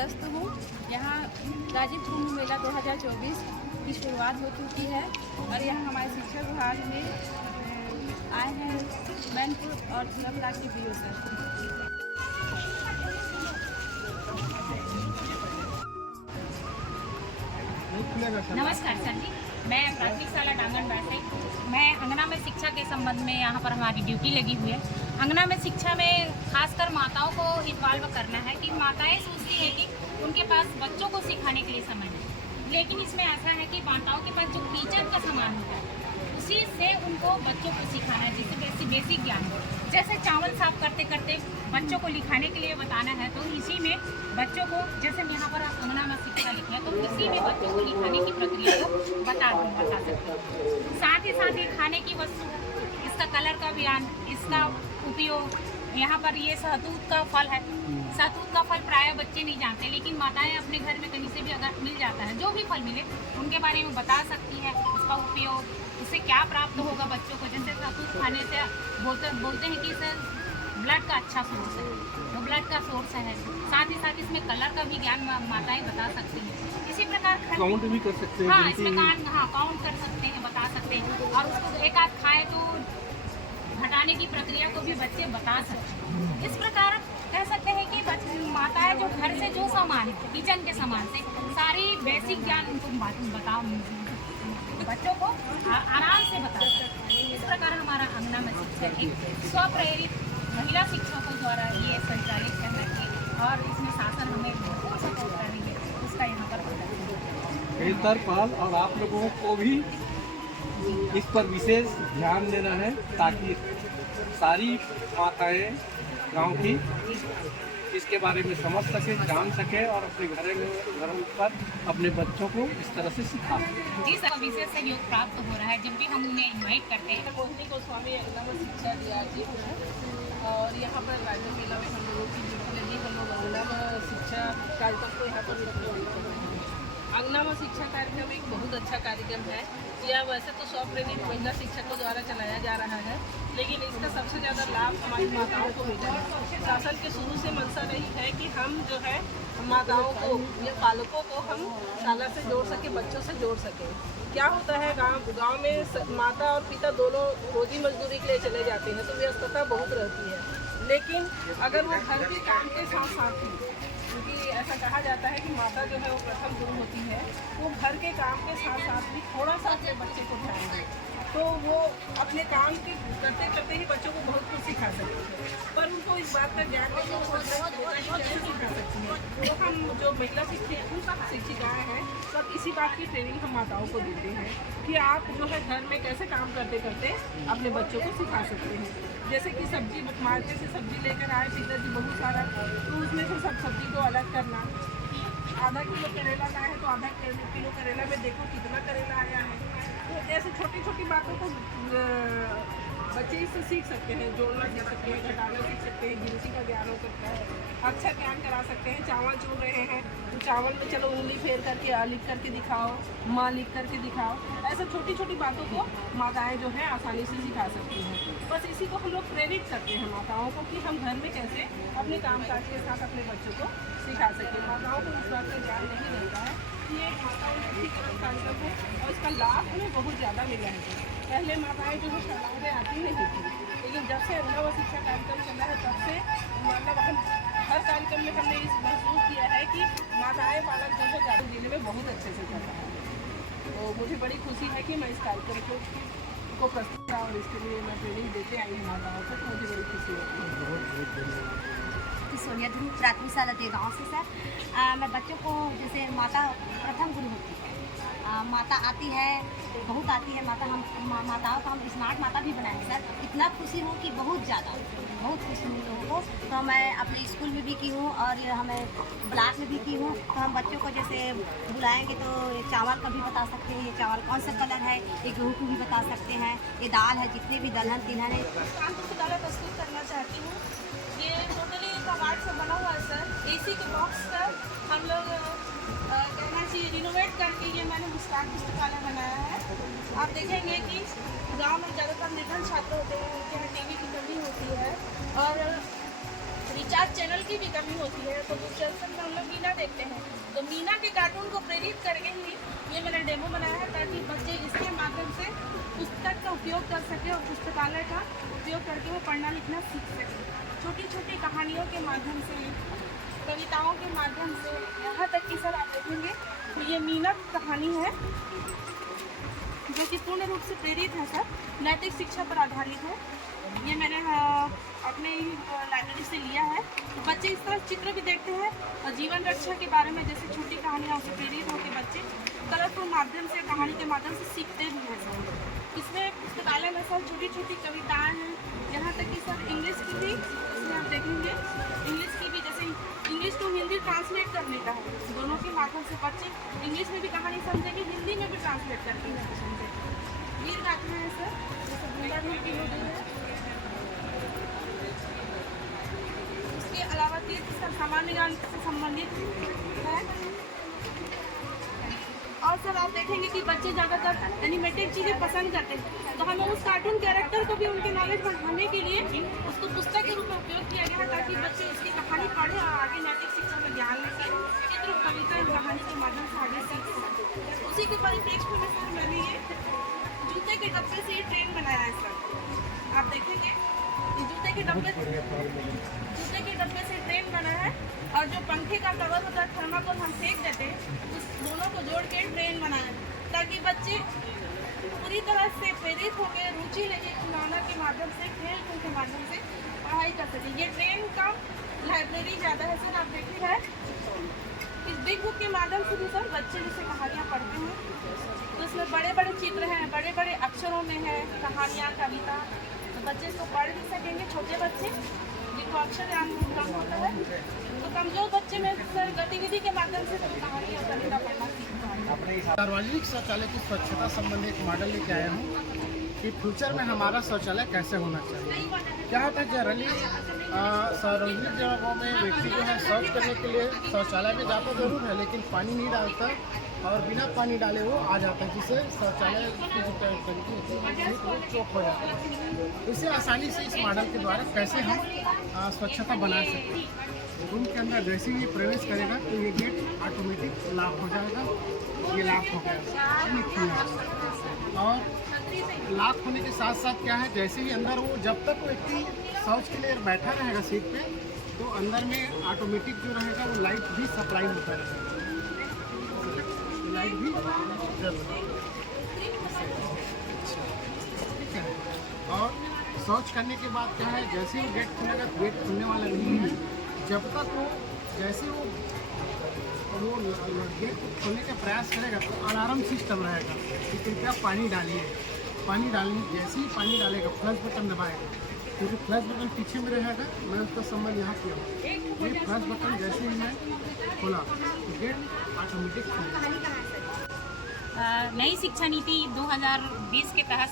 पदस्थ हूँ। यहाँ गाजीपुर कुंभ मेला 2024 की शुरुआत हो चुकी है और यहाँ हमारे शिक्षा विभाग में आए हैं मैनपुर और धर्मला के बीओ सर। नमस्कार सर जी, मैं प्राथमिक शाला डांगन बैसे। मैं अंगना में शिक्षा के संबंध में यहाँ पर हमारी ड्यूटी लगी हुई है। अंगना में शिक्षा में खासकर माताओं को इन्वॉल्व करना है कि माताएं सोचती है कि उनके पास बच्चों को सिखाने के लिए समय है, लेकिन इसमें ऐसा है कि माताओं के पास जो किचन का सामान होता है उसी से उनको बच्चों को सिखाना है, जिससे बेसिक ज्ञान हो। जैसे चावल साफ करते करते बच्चों को लिखाने के लिए बताना है, तो इसी में बच्चों को, जैसे यहाँ पर अंगना में शिक्षा लिखे हैं, तो इसी में बच्चों को लिखाने की प्रक्रिया को बता सकते हैं। साथ ही खाने की वस्तु, इसका कलर का बयान, इसका उपयोग। यहाँ पर ये सहतूत का फल है। सहतूत का फल प्रायः बच्चे नहीं जानते, लेकिन माताएं अपने घर में कहीं से भी अगर मिल जाता है, जो भी फल मिले उनके बारे में बता सकती है, उसका उपयोग, उससे क्या प्राप्त होगा बच्चों को। जैसे सहतूत खाने से बोलते हैं कि इससे ब्लड का अच्छा सोर्स है, वो ब्लड का सोर्स है। साथ ही साथ इसमें कलर का भी ज्ञान माताएं बता सकती हैं। इसी प्रकार काउंट भी कर सकते हैं। हाँ, इसमें काउंट कर सकते हैं, बता सकते हैं, और उसको एक आध खाए तो घटाने की प्रक्रिया को भी बच्चे बता सकते हैं। इस प्रकार कह सकते हैं कि माताएं जो घर से जो सामान है, किचन के सामान से सारी बेसिक ज्ञान उनको बताओ, बच्चों को आराम से बता सकते हैं। इस प्रकार हमारा अंगना में शिक्षा एक स्वप्रेरित महिला शिक्षकों द्वारा ये संचालित है, और इसमें शासन हमें बिल्कुल सपोर्ट कर रही है, उसका यहाँ पर बेहतर पहल, और आप लोगों को भी इस पर विशेष ध्यान देना है ताकि सारी माताएं गांव की इसके बारे में समझ सके, जान सके और अपने घरों पर अपने बच्चों को इस तरह से सिखा सकें। जी सर, विशेष सहयोग प्राप्त हो रहा है जब भी हम उन्हें इन्वाइट करते हैं। मोहिनी गोस्वामी अंगना में शिक्षा दिया जी, और यहाँ पर राज्य मेला में हम लोगों की ड्यूटी लगी। हम लोग अंगना में शिक्षा कार्यक्रम को यहाँ पर अंगना में शिक्षा कार्यक्रम एक बहुत अच्छा कार्यक्रम है। यह वैसे तो स्वप्रेरित महिला शिक्षकों द्वारा चलाया जा रहा है, लेकिन इसका सबसे ज़्यादा लाभ हमारी माताओं को मिला है। शासन के शुरू से मंशा रही है कि हम जो है माताओं को या पालकों को हम शाला से जोड़ सके, बच्चों से जोड़ सके। क्या होता है, गांव में माता और पिता दोनों रोजी मजदूरी के लिए चले जाते हैं, तो व्यस्तता बहुत रहती है। लेकिन अगर वो घर के काम के साथ साथ ही, क्योंकि ऐसा कहा जाता है कि माता जो है वो प्रथम गुरु होती है, वो घर के काम के साथ साथ भी थोड़ा सा अपने बच्चे को ध्यान दें, तो वो अपने काम के करते करते ही बच्चों को बहुत कुछ सिखा सकती है। पर उनको इस बात का ज्ञान नहीं हो कैसे सिखा सकती है। तो हम जो महिला शिक्षिकाएँ हैं, सब इसी बात की ट्रेनिंग हम माताओं को देते हैं कि आप जो है घर में कैसे काम करते करते अपने बच्चों को सिखा सकते हैं। जैसे कि सब्जी, मार्केट से सब्जी लेकर आए पिताजी बहुत सारा, तो उसमें से सब सब्जी को अलग करना। आधा किलो करेला लाए हैं तो आधा किलो करेला में देखो कितना करेला आया है। तो ऐसे छोटी छोटी बातों को बच्चे इससे सीख सकते हैं, जोड़ना सीख सकते हैं, घटाना सीख सकते हैं, गिनती का ज्ञान हो सकता है, अच्छा ज्ञान करा सकते हैं। चावल चूर रहे हैं तो चावल में चलो उंगली फेर करके आ लिख करके दिखाओ, माँ लिख करके दिखाओ। ऐसे छोटी छोटी बातों को माताएं जो है आसानी से सिखा सकती हैं। बस इसी को हम लोग प्रेरित करते हैं माताओं को कि हम घर में कैसे अपने कामकाज के साथ अपने बच्चों को सिखा सकें। माताओं को इस बात का ज्ञान नहीं रहता है कि एक माताओं का ठीक कार्यक्रम है और इसका लाभ हमें बहुत ज़्यादा मिला है। पहले माताएं जो है शालाओं में आती नहीं थी, लेकिन जब से अंगना व शिक्षा कार्यक्रम चला है तब से मतलब हम हर कार्यक्रम में हमने इस महसूस किया है कि माताएं पालक जो है जादू जिले में बहुत अच्छे से कर रहा है। तो मुझे बड़ी खुशी है कि मैं इस कार्यक्रम को प्रस्तुत और इसके लिए मैं ट्रेनिंग देते आई हूँ माताओं को, तो मुझे बड़ी खुशी होती है। सोनिया ध्रुव, प्राथमिक शाला देगांव से सर। मैं बच्चों को, जैसे माता प्रथम गुरु होती है, माता आती है, बहुत आती है माता। हम माताओं को हम स्मार्ट माता भी बनाएंगे सर। इतना खुशी हूँ कि बहुत ज़्यादा, बहुत खुशी हूँ लोगों को। तो मैं अपने स्कूल में भी की हूँ और ये हमें ब्लॉक में भी की हूँ। तो हम बच्चों को जैसे बुलाएंगे तो ये चावल का भी बता सकते हैं, ये चावल कौन सा कलर है, ये गेहूँ को भी बता सकते हैं, ये दाल है, जितने भी दलहन तिलहन है। कानपुर से दाल प्रस्तुत करना चाहती हूँ। ये टोटली कबाड़ से बना हुआ है सर। एसी के बॉक्स का हम लोग कहना चाहिए रिनोवेट करके ये मैंने मुस्कान पुस्तकालय बनाया है। आप देखेंगे कि गांव में ज़्यादातर निर्धन छात्र होते हैं, उनके यहाँ टीवी की कमी होती है, और रिचार्ज चैनल की भी कमी होती है, तो दूरदर्शन में हम लोग मीना देखते हैं, तो मीना के कार्टून को प्रेरित करके ही ये मैंने डेमो बनाया है, ताकि बच्चे इसके माध्यम से पुस्तक का उपयोग कर सके और पुस्तकालय का उपयोग करके वो पढ़ना लिखना सीख सके। छोटी छोटी कहानियों के माध्यम से, कविताओं के माध्यम से, यहाँ तक कि सर आप देखेंगे तो ये मीना कहानी है जो कि पूर्ण रूप से प्रेरित है सर, नैतिक शिक्षा पर आधारित है। ये मैंने अपने लाइब्रेरी से लिया है। तो बच्चे इस तरह चित्र भी देखते हैं और जीवन रक्षा के बारे में जैसे छोटी कहानियाँ से प्रेरित होकर बच्चे कलरफुल माध्यम से, कहानी के माध्यम से सीखते भी हैं सर। इसमें पुस्तकालय में सर छोटी छोटी कविताएँ हैं, यहाँ तक कि सर इंग्लिश की भी, इसमें आप देखेंगे इंग्लिश की भी, जैसे इंग्लिश को हिंदी ट्रांसलेट करने का है, दोनों के माध्यम से बच्चे इंग्लिश में भी कहानी समझेंगे, हिंदी में भी ट्रांसलेट करके समझेंगे। वीर गाथा है सर, जैसे बुंदानुर की हो गई है। इसके अलावा तीर्थ स्थल सामान्य ज्ञान से संबंधित है। और सर आप देखेंगे कि बच्चे ज़्यादातर एनिमेटेड चीज़ें पसंद करते हैं, तो हमें उस कार्टून कैरेक्टर को भी उनके नॉलेज बढ़ाने के लिए उसको पुस्तक के रूप में उपयोग किया गया है, ताकि बच्चे उसकी कहानी पढ़ें और आगे नैतिक शिक्षा में ज्ञान लेकर चित्र, कविता, कहानी के माध्यम से आगे सीख सकें। उसी के परिप्रेक्ष्य में सर मैंने ये जूते के डब्बे से ये ट्रेन बनाया है सर। आप देखेंगे ये जूते के डब्बे से ट्रेन बना है, और जो पंखे का कवर होता है थर्माकोल हम फेंक देते हैं, उस दोनों को जोड़ के ट्रेन बना है, ताकि बच्चे पूरी तरह से प्रेरित होकर रुचि लेके खिलौना के माध्यम से, खेल कूद के माध्यम से पढ़ाई कर सकें। ये ट्रेन का लाइब्रेरी ज़्यादा है सर, आप देखिए है। इस बिग बुक के माध्यम से भी सर बच्चे जैसे कहानियाँ पढ़ते हैं, तो इसमें बड़े बड़े चित्र हैं, बड़े बड़े अक्षरों में है कहानियाँ, कविता, तो बच्चे इसको पढ़ भी सकेंगे। छोटे बच्चे जिनको अक्षर ज्ञान कम होता है, तो कमजोर बच्चे में सर गतिविधि के माध्यम से कहानी और कविता पढ़ना सीखता है। सार्वजनिक शौचालय की स्वच्छता संबंधी एक मॉडल लेके आया हूँ कि फ्यूचर में हमारा शौचालय कैसे होना चाहिए। क्या होता है जनरली सार्वजनिक जगहों में व्यक्ति जो है शौच करने के लिए शौचालय में जाता जरूर है, लेकिन पानी नहीं डालता और बिना पानी डाले वो आ जाता है, जिससे शौचालय की जो तरीके होती है वो चौक हो जाता है। इसे आसानी से इस मॉडल के द्वारा कैसे हम स्वच्छता बना सकते हैं। रूम के अंदर जैसे ही प्रवेश करेगा तो ये गेट ऑटोमेटिक लॉक हो जाएगा, ये लॉक हो गया। और लॉक होने के साथ साथ क्या है, जैसे ही अंदर वो जब तक व्यक्ति शौच के लिए बैठा रहेगा सीट पे, तो अंदर में ऑटोमेटिक जो रहेगा वो लाइट भी सप्लाई होता रहेगा, लाइट भी जल रहा है। और शौच करने के बाद क्या है, जैसे ही गेट खुलेगा, गेट खुलने वाला नहीं है जब तक वो, जैसे वो गेट खोलने का प्रयास करेगा तो अलार्म सिस्टम रहेगा कि कृपया पानी डालिए। पानी डालने, जैसे ही पानी डालेगा फ्लश बटन दबाएगा, क्योंकि फ्लश बटन पीछे में रहेगा। मैं उसका संबंध यहाँ किया हूँ, ये फ्लश बटन जैसे ही मैं खोला तो गेट ऑटोमेटिक खुलेगा। नई शिक्षा नीति 2020 के तहत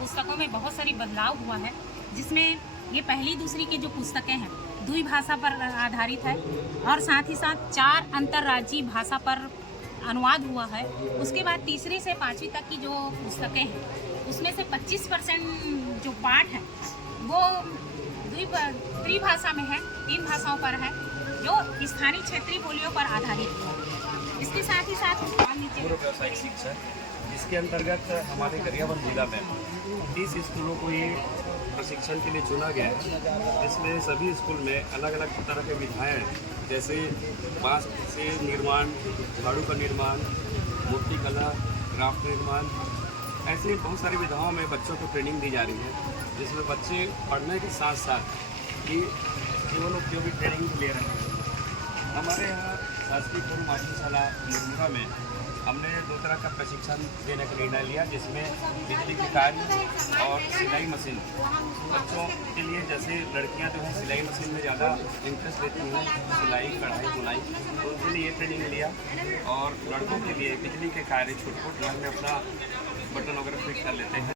पुस्तकों में बहुत सारी बदलाव हुआ है, जिसमें ये पहली दूसरी की जो पुस्तकें हैं द्वि भाषा पर आधारित है, और साथ ही साथ 4 अंतर्राज्यीय भाषा पर अनुवाद हुआ है। उसके बाद तीसरी से 5वीं तक की जो पुस्तकें हैं उसमें से 25% जो पाठ है वो त्रिभाषा में है, 3 भाषाओं पर है, जो स्थानीय क्षेत्रीय बोलियों पर आधारित है। इसके साथ ही साथ पूर्व व्यावसायिक शिक्षा, जिसके अंतर्गत हमारे गरियाबंद जिला में 30 स्कूलों को ये प्रशिक्षण के लिए चुना गया है। इसमें सभी स्कूल में अलग अलग तरह के विधाएँ हैं, जैसे बांस से निर्माण, झाड़ू का निर्माण, मूर्ति कला, क्राफ्ट निर्माण, ऐसे बहुत सारी विधाओं में बच्चों को ट्रेनिंग दी जा रही है, जिसमें बच्चे पढ़ने के साथ साथ ये केवल उपयोगी ट्रेनिंग ले रहे हैं। हमारे यहाँ शासकीय पूर्व मातृशाला निर्मला में हमने 2 तरह का प्रशिक्षण देने का निर्णय लिया, जिसमें बिजली के कार्य और सिलाई मशीन। बच्चों के लिए जैसे लड़कियां जो हैं सिलाई मशीन में ज़्यादा इंटरेस्ट लेती हैं, सिलाई, कढ़ाई, बुनाई, तो उनके लिए ट्रेनिंग लिया। और लड़कों के लिए बिजली के कार्य छोटे छोटे घर में अपना बटन वगैरह फिट कर लेते हैं।